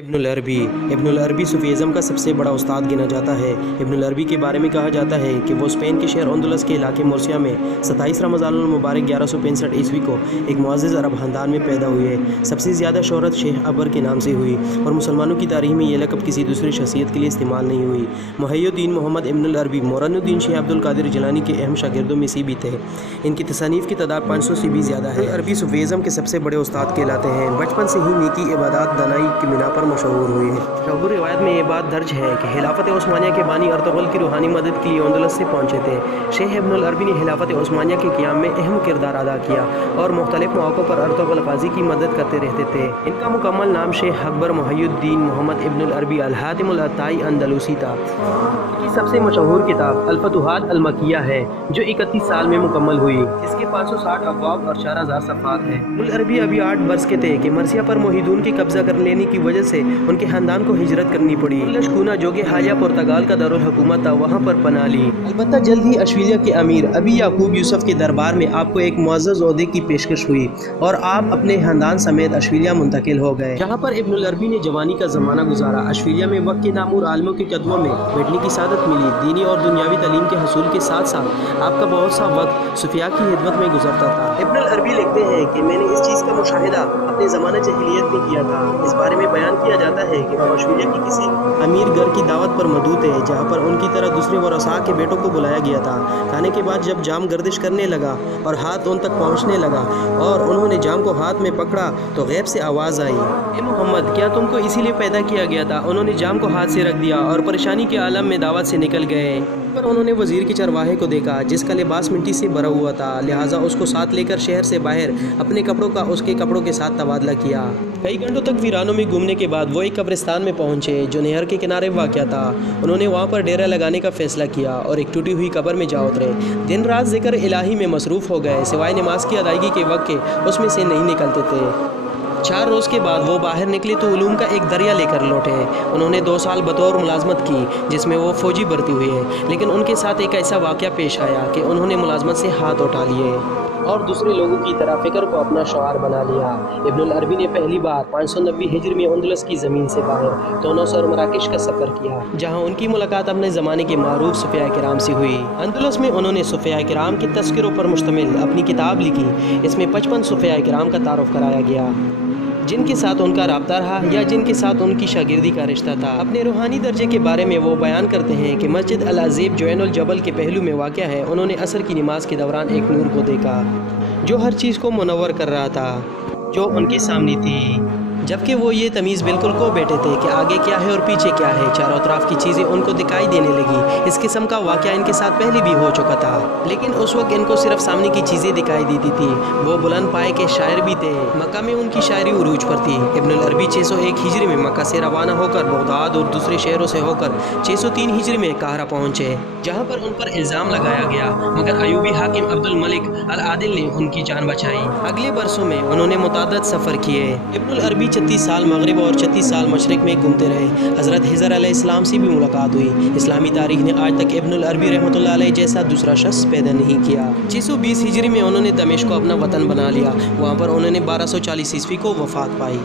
ابن العربی صوفیزم کا سب سے بڑا استاد گنا جاتا ہے۔ ابن العربی کے بارے میں کہا جاتا ہے کہ وہ اسپین کے شہر اندلس کے علاقے مرسیہ میں 27 رمضان المبارک 1165 عیسوی کو ایک معزز عرب خاندان میں پیدا ہوئے۔ سب سے زیادہ شہرت شیخ اکبر کے نام سے ہوئی اور مسلمانوں کی تاریخ میں یہ لقب کسی دوسری شخصیت کے لیے استعمال نہیں ہوئی۔ محی الدین محمد ابن العربی مورن الدین شیخ عبد القادر جیلانی کے اہم شاگردوں میں سے بھی تھے۔ ان کی تصانیف کی تعداد 500 سے بھی زیادہ ہے۔ عربی صوفیزم کے سب سے بڑے استاد کہلاتے ہیں۔ بچپن سے ہی نیکی، عبادات، دانائی کی بنا پر مشہور ہوئے ہیں۔ مشہور روایت میں یہ بات درج ہے کہ خلافت عثمانیہ کے بانی ارطغرل کی روحانی مدد کے لیے اندلس سے پہنچے تھے۔ شیخ ابن العربی نے خلافت عثمانیہ کے قیام میں اہم کردار ادا کیا اور مختلف مواقع پر ارطغرل غازی کی مدد کرتے رہتے تھے۔ ان کا مکمل نام شیخ اکبر محی الدین محمد ابن العربی الحاتم العطائی اندلسی تھا۔ ان کی سب سے مشہور کتاب الفتوحات المکیہ ہے جو 31 سال میں مکمل ہوئی۔ اس کے 560 ابواب اور 4000 صفحات ہیں۔ ابن العربی ابھی 8 برس کے تھے کہ مرثیہ پر موحدون کے قبضہ کر لینے کی وجہ سے ان کے خاندان کو ہجرت کرنی پڑی۔ لشکونا جو کہ حالیہ پرتگال کا دارالحکومت تھا وہاں پر پناہ لی۔ البتہ جلد ہی اشویلیہ کے امیر ابی یعقوب یوسف کے دربار میں آپ کو ایک معزز عہدے کی پیشکش ہوئی اور آپ اپنے خاندان سمیت اشویلیہ منتقل ہو گئے، جہاں پر ابن العربی نے جوانی کا زمانہ گزارا۔ اشویلیہ میں وقت کے نامور عالموں کے قدموں میں بیٹھنے کی سعادت ملی۔ دینی اور دنیاوی تعلیم کے حصول کے ساتھ ساتھ آپ کا بہت سا وقت صوفیاء کی خدمت میں گزرتا تھا۔ ابن العربی لکھتے ہیں کہ میں نے اس چیز کا مشاہدہ اپنے زمانہ جاہلیت میں کیا تھا۔ اس بارے میں بیان کیا جاتا ہے کہ وہ اشویلیہ کی کسی امیر گھر کی دعوت پر مدعو تھے جہاں پر ان کی طرح دوسرے ورثاء کے بیٹوں کو بلایا گیا تھا۔ کھانے کے بعد جب جام گردش کرنے لگا اور ہاتھ ان تک پہنچنے لگا اور انہوں نے جام کو ہاتھ میں پکڑا تو غیب سے آواز آئی، اے محمد، کیا تم کو اسی لیے پیدا کیا گیا تھا؟ انہوں نے جام کو ہاتھ سے رکھ دیا اور پریشانی کے عالم میں دعوت سے نکل گئے۔ پر انہوں نے وزیر کے چرواہے کو دیکھا جس کا لباس مٹی سے بھرا ہوا تھا، لہٰذا اس کو ساتھ لے کر شہر سے باہر اپنے کپڑوں کا اس کے کپڑوں کے ساتھ تبادلہ کیا۔ کئی گھنٹوں تک ویرانوں میں گھومنے کے بعد وہ ایک قبرستان میں پہنچے جو نہر کے کنارے واقع تھا۔ انہوں نے وہاں پر ڈیرا لگانے کا فیصلہ کیا اور ایک ٹوٹی ہوئی قبر میں جا اترے۔ دن رات ذکر الہی میں مصروف ہو گئے، سوائے نماز کی ادائیگی کے وقت کے اس میں سے نہیں نکلتے تھے۔ 4 روز کے بعد وہ باہر نکلے تو علوم کا ایک دریا لے کر لوٹے۔ انہوں نے 2 سال بطور ملازمت کی جس میں وہ فوجی بھرتی ہوئے، لیکن ان کے ساتھ ایک ایسا واقعہ پیش آیا کہ انہوں نے ملازمت سے ہاتھ اٹھا لیے اور دوسرے لوگوں کی طرح فکر کو اپنا شعار بنا لیا۔ ابن العربی نے پہلی بار 590 ہجری میں اندلس کی زمین سے باہر تونس اور مراکش کا سفر کیا، جہاں ان کی ملاقات اپنے زمانے کے معروف صوفیاء کرام سے ہوئی۔ اندلس میں انہوں نے صوفیاء کرام کے تذکروں پر مشتمل اپنی کتاب لکھی۔ اس میں 55 صوفیاء کرام کا تعارف کرایا گیا جن کے ساتھ ان کا رابطہ رہا یا جن کے ساتھ ان کی شاگردی کا رشتہ تھا۔ اپنے روحانی درجے کے بارے میں وہ بیان کرتے ہیں کہ مسجد العزیب جو عین الجبل کے پہلو میں واقع ہے، انہوں نے عصر کی نماز کے دوران ایک نور کو دیکھا جو ہر چیز کو منور کر رہا تھا جو ان کے سامنے تھی، جبکہ وہ یہ تمیز بالکل کھو بیٹھے تھے کہ آگے کیا ہے اور پیچھے کیا ہے۔ چاروں طرف کی چیزیں ان کو دکھائی دینے لگی۔ اس قسم کا واقعہ ان کے ساتھ پہلے بھی ہو چکا تھا، لیکن اس وقت ان کو صرف سامنے کی چیزیں دکھائی دیتی تھی۔ وہ بلند پائے کے شاعر بھی تھے۔ مکہ میں ان کی شاعری عروج پر تھی۔ ابن العربی 601 ہجری میں مکہ سے روانہ ہو کر بغداد اور دوسرے شہروں سے ہو کر 603 ہجری میں قاہرہ پہنچے، جہاں پر ان پر الزام لگایا گیا، مگر ایوبی حاکم عبد الملک العادل نے ان کی جان بچائی۔ اگلے برسوں میں انہوں نے متعدد سفر کیے۔ ابن العربی 36 سال مغرب اور 36 سال مشرق میں گھومتے رہے۔ حضرت خضر علیہ السلام سے بھی ملاقات ہوئی۔ اسلامی تاریخ نے آج تک ابن العربی رحمۃ اللہ علیہ جیسا دوسرا شخص پیدا نہیں کیا۔ 620 ہجری میں انہوں نے دمشق کو اپنا وطن بنا لیا۔ وہاں پر انہوں نے 1240 عیسوی کو وفات پائی۔